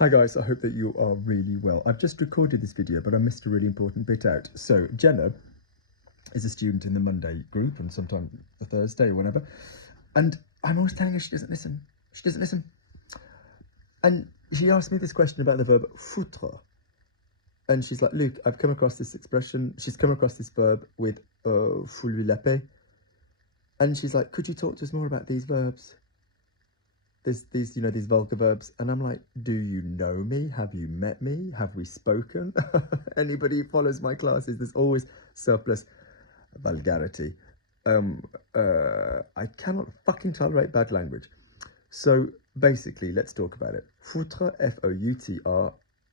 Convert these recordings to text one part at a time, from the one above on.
Hi guys, I hope that you are really well. I've just recorded this video, but I missed a really important bit out. So Jenna is a student in the Monday group and sometime the Thursday or whenever. And I'm always telling her she doesn't listen. She doesn't listen. And she asked me this question about the verb foutre. And she's like, Luke, I've come across this expression. She's come across this verb with fout lui la paix. And she's like, could you talk to us more about these verbs? These vulgar verbs. And I'm like, do you know me? Have you met me? Have we spoken? Anybody who follows my classes, there's always surplus vulgarity. I cannot fucking tolerate bad language. So basically, let's talk about it. Foutre,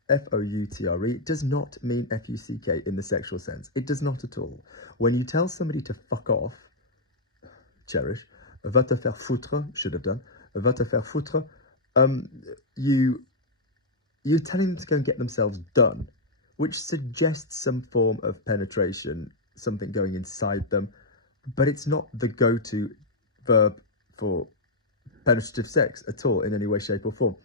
F-O-U-T-R-E, does not mean F-U-C-K in the sexual sense. It does not at all. When you tell somebody to fuck off, cherish, va te faire foutre, should have done, va te faire foutre, you're telling them to go and get themselves done, which suggests some form of penetration, something going inside them, but it's not the go-to verb for penetrative sex at all in any way, shape or form.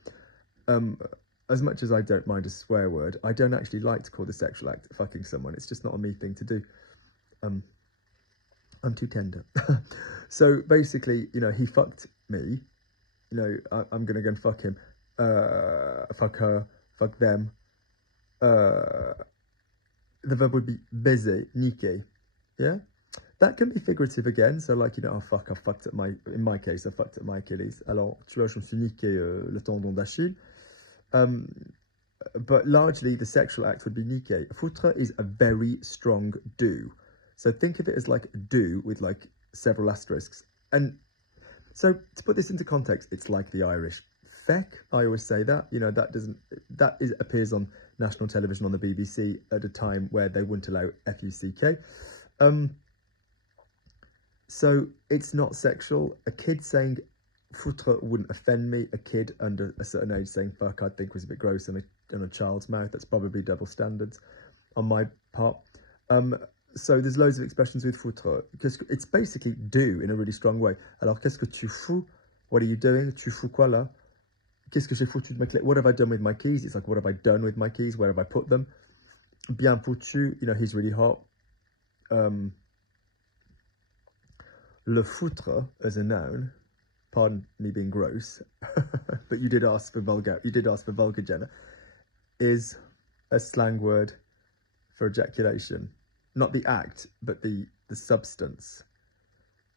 As much as I don't mind a swear word, I don't actually like to call the sexual act fucking someone. It's just not a me thing to do. I'm too tender. So basically, he fucked me. I'm going to go and fuck him. Fuck her. Fuck them. The verb would be baiser, niquer. Yeah? That can be figurative again. So like, oh fuck, in my case, I fucked up my Achilles. Alors, tu vois, je me suis niqué le tendon d'Achille. But largely the sexual act would be niquer. Foutre is a very strong do. So think of it as like do with like several asterisks. And so to put this into context, it's like the Irish feck. I always say that, appears on national television on the BBC at a time where they wouldn't allow F-U-C-K. So it's not sexual. A kid saying foutre wouldn't offend me. A kid under a certain age saying fuck, I'd think was a bit gross in a child's mouth. That's probably double standards on my part. So there's loads of expressions with foutre, because it's basically do in a really strong way. Alors, qu'est-ce que tu fous? What are you doing? Tu fous quoi là? Qu'est-ce que j'ai foutu de mes clés? What have I done with my keys? It's like, what have I done with my keys? Where have I put them? Bien foutu, he's really hot. Le foutre as a noun, pardon me being gross, but you did ask for vulgar, Jenna, is a slang word for ejaculation. Not the act, but the substance.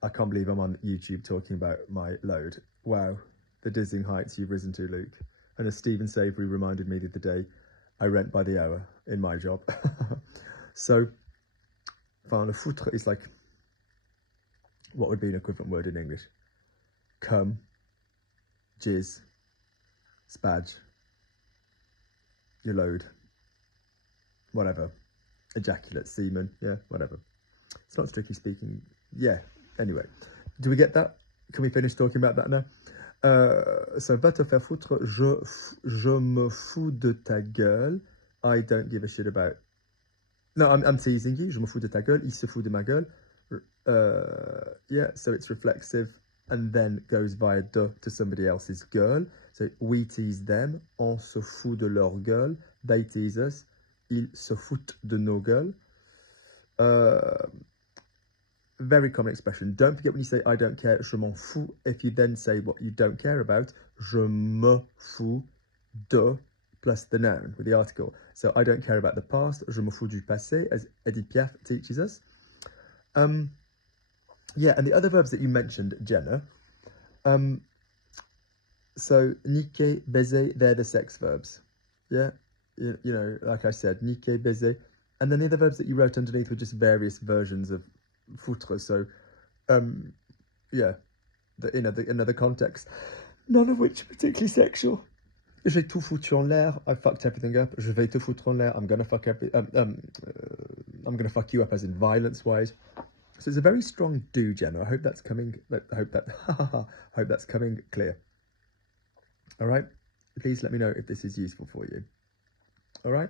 I can't believe I'm on YouTube talking about my load. Wow, the dizzying heights you've risen to, Luke. And as Stephen Savory reminded me the other day, I rent by the hour in my job. So, le foutre is like, what would be an equivalent word in English? Cum, jizz, spadge, your load, whatever. Ejaculate, semen, yeah, whatever. It's not strictly speaking, yeah. Anyway, do we get that? Can we finish talking about that now? So, va te faire foutre, je me fous de ta gueule. I don't give a shit about. No, I'm teasing you. Je me fous de ta gueule. Il se fout de ma gueule. Yeah, so it's reflexive and then goes via de to somebody else's girl. So we tease them. On se fout de leur gueule. They tease us. Ils se foutent de nos gueules. Very common expression. Don't forget when you say I don't care, je m'en fous. If you then say what you don't care about, je me fous de plus the noun with the article. So I don't care about the past, je me fous du passé, as Edith Piaf teaches us. Yeah, and the other verbs that you mentioned, Jenna. So niquer, baiser, they're the sex verbs. Yeah. Like I said, niquer, baiser, and then the other verbs that you wrote underneath were just various versions of foutre. So, yeah, in another context, none of which are particularly sexual. J'ai tout foutu en l'air. I fucked everything up. Je vais te foutre en l'air. I'm gonna fuck I'm gonna fuck you up, as in violence-wise. So it's a very strong do, Jenna. I hope that's coming. I hope that's coming clear. All right. Please let me know if this is useful for you. All right.